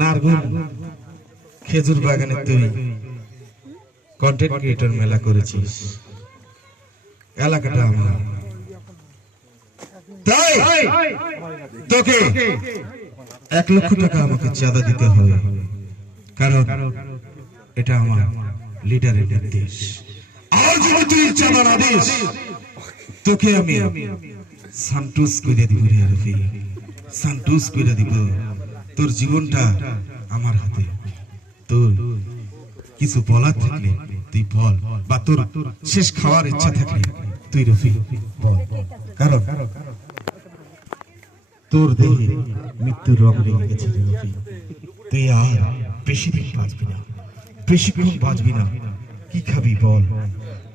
নারগুল খেজুর বাগানে তুই কন্টেন্ট ক্রিয়েটর মেলা করেছিস, এলাকাটা আমার, তাই তোকে 1 লক্ষ টাকা আমাকে চাঁদা দিতে হবে, কারণ এটা আমার লিডারের নির্দেশ। আর যদি তুই চাঁদা না দিস তোকে আমি সান্টুস করে দিব রে রফি, সান্টুস করে দিব। তোর জীবনটা আমার হাতে, তোর কিছু বলার থাকলে তুই বল, বা তোর শেষ খাওয়ার ইচ্ছা থাকলে তুই রফি বল, কারণ তোর দেহে মৃত্যুর রং লেগে গেছে রে রফি। তুই আর বেশি দিন বাঁচবি না, বেশিক্ষণ বাঁচবি না। কি খাবি বল,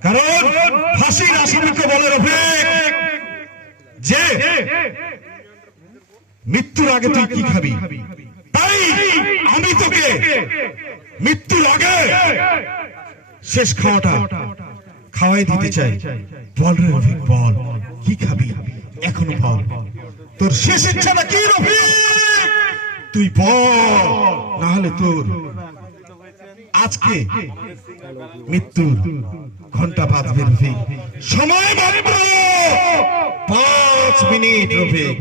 কারণ ফাঁসির আসামিকে বলে রফি যে মৃত্যুর আগে তুই কি খাবি, তাই আমি তোকে মৃত্যুর আগে শেষ খাওয়াটা খাওয়াই দিতে চাই। বল রে রফিক, বল কি খাবি এখনো বল, তোর শেষ ইচ্ছাটা কি রফিক তুই বল, না হলে তোর আজকে মৃত্যুর ঘন্টা বাজবে রফিক। সময় মাত্র 5 মিনিট রফিক,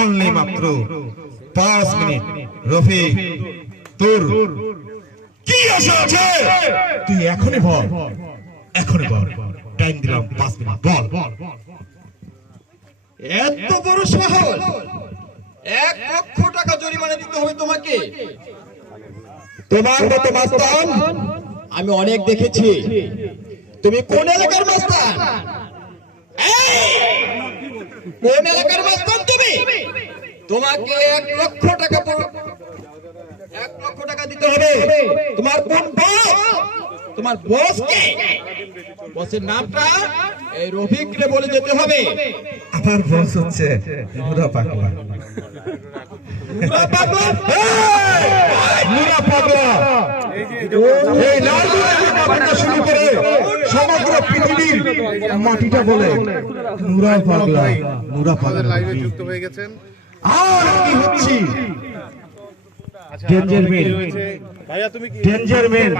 অনলি মাত্র 5 মিনিট রফিক। তোর কি আশা আছে তুই এখনই বল, এখনই বল, টাইম দিলাম 5 মিনিট, বল। এত বড় সাহস! 1 লক্ষ টাকা জরিমানা দিতে হবে তোমাকে। তোমার মতো মাস্তান আমি অনেক দেখেছি। তুমি কোন এলাকার মাস্তান? কোন এলাকার মাস্তান তুমি? তোমাকে 1 লক্ষ টাকা দিতে হবে। তোমার কোন বস? তোমার বস কে? বসের নামটা এই রফিক রে বলে যেতে হবে। আমার বস হচ্ছে মুরা পাগলা। মুরা পাগলা? মুরা পাগলা এই লালগুলোকে কাপড়টা শুরু করে সমগ্র পৃথিবীর মাটিটা বলে মুরা পাগলা, মুরা পাগলা। লাইভে যুক্ত হয়ে গেছেন। আর কি হচ্ছে ডেঞ্জার ম্যান, ভাইয়া তুমি কি ডেঞ্জার ম্যান।